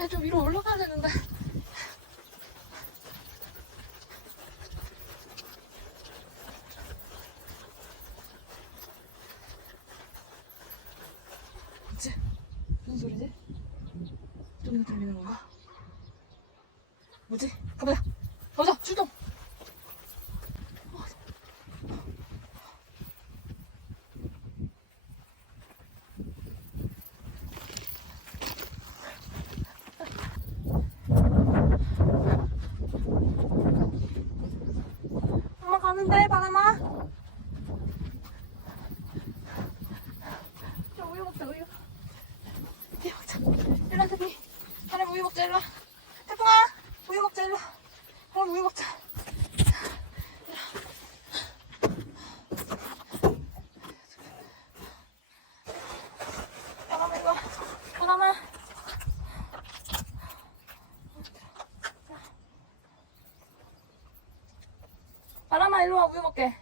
아, 좀 위로 올라가야 되는데. 뭐지? 무슨 소리지? 소리가 들리는 건가? 뭐지? 가보자. 가보자. 출동. 엄마 가는데 바람아. 자 우유 먹자 우유. 우유 먹자. 일로 와 태풍이. 바람 우유 먹자 일로 와. 태풍아 우유 먹자 일로 와. 바람 우유 먹자. 바람아 와. 바람아. 일로 와 우유 먹게.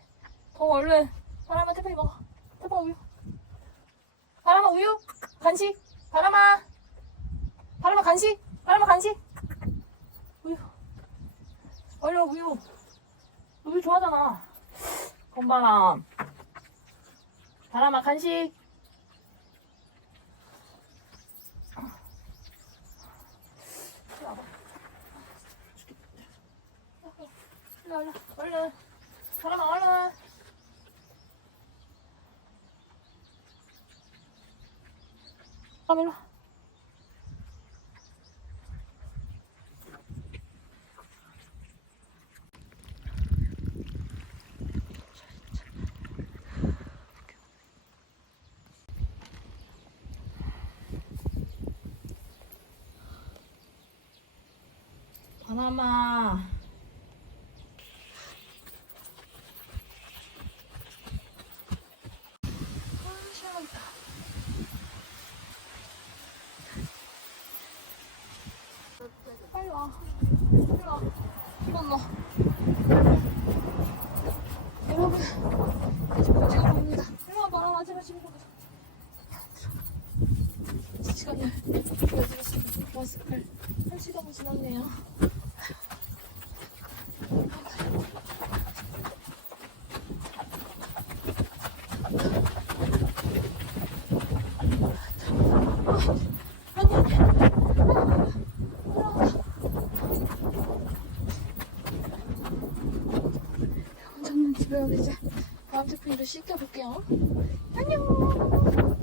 더워 얼른. 바람아 태풍이 먹어. 태풍 우유. 바람아 우유 간식. 바람아. 바람아 간식. 바람아 간식. 우유. 얼른 우유. 우유 좋아하잖아. 봄바람. 바람아 간식. 와. 얼른. 바람아 얼른. 바람 일로 비 건너. 여러분, 지금 제가 봅니다. 일로 와, 바람아. 집에 가자. 시 그럼 이제 다음 제품으로 씻겨볼게요. 안녕!